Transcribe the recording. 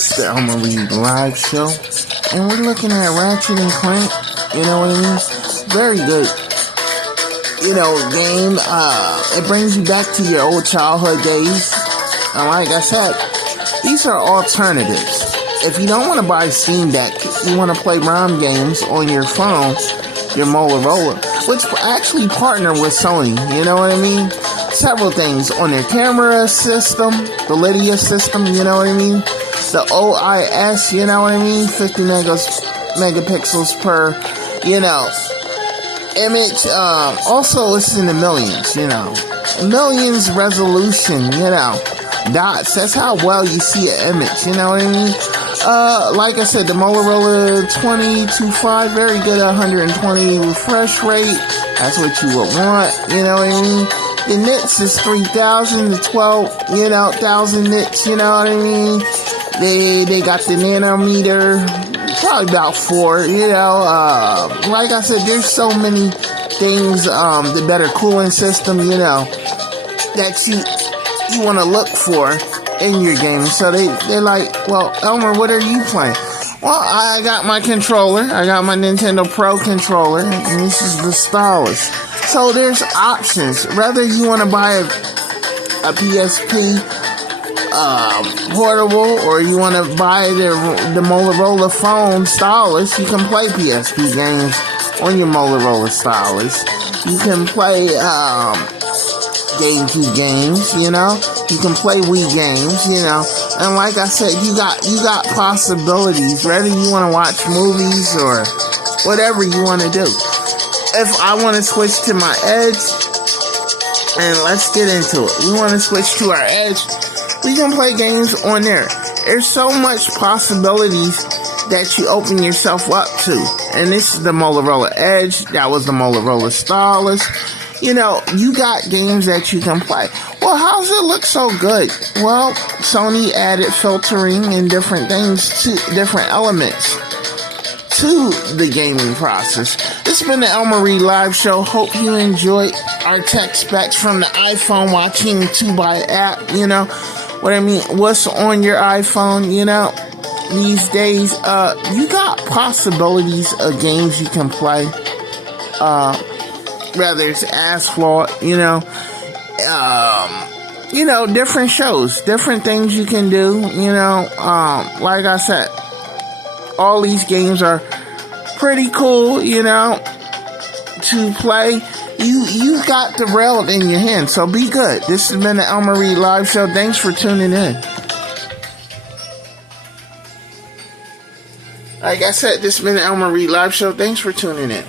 It's the Elmer Reed Live Show, and we're looking at Ratchet and Clank. You know what I mean? Very good, game. It brings you back to your old childhood days. And like I said, these are alternatives. If you don't want to buy Steam Deck, you want to play ROM games on your phone, your Motorola, which actually partner with Sony. You know what I mean? Several things on their camera system, the Lydia system. You know what I mean? The OIS, you know what I mean? 50 megapixels per, image. Also, it's in the millions, millions resolution, dots. That's how well you see an image, you know what I mean? Like I said, the Motorola 2025, very good, 120 refresh rate. That's what you would want, you know what I mean? The nits is 3,000 to 12,000 nits, you know what I mean? They got the nanometer, probably about 4, like I said, there's so many things, the better cooling system, that you want to look for in your game. So they're like, well, Elmer, what are you playing? Well, I got my controller. I got my Nintendo Pro controller, and this is the stylus. So there's options. Whether you want to buy a PSP portable, or you want to buy the Motorola phone stylus, you can play PSP games on your Motorola stylus. You can play GameCube games, you can play Wii games, and like I said, you got possibilities, whether you want to watch movies or whatever you want to do. If I want to switch to my Edge, and let's get into it. We want to switch to our Edge. We can play games on there. There's so much possibilities that you open yourself up to. And this is the Motorola Edge. That was the Motorola Stylus. You got games that you can play. Well, how's it look so good? Well, Sony added filtering and different things to different elements to the gaming process. This has been the Elmer Reed Live Show. Hope you enjoyed our tech specs from the iPhone watching 2x app, what I mean, what's on your iPhone, these days. You got possibilities of games you can play, whether it's Asphalt, different shows, different things you can do, like I said, all these games are pretty cool, to play. You got the rail in your hand, so be good. This has been the Elmer Reed Live Show. Thanks for tuning in. Like I said, this has been the Elmer Reed Live Show. Thanks for tuning in.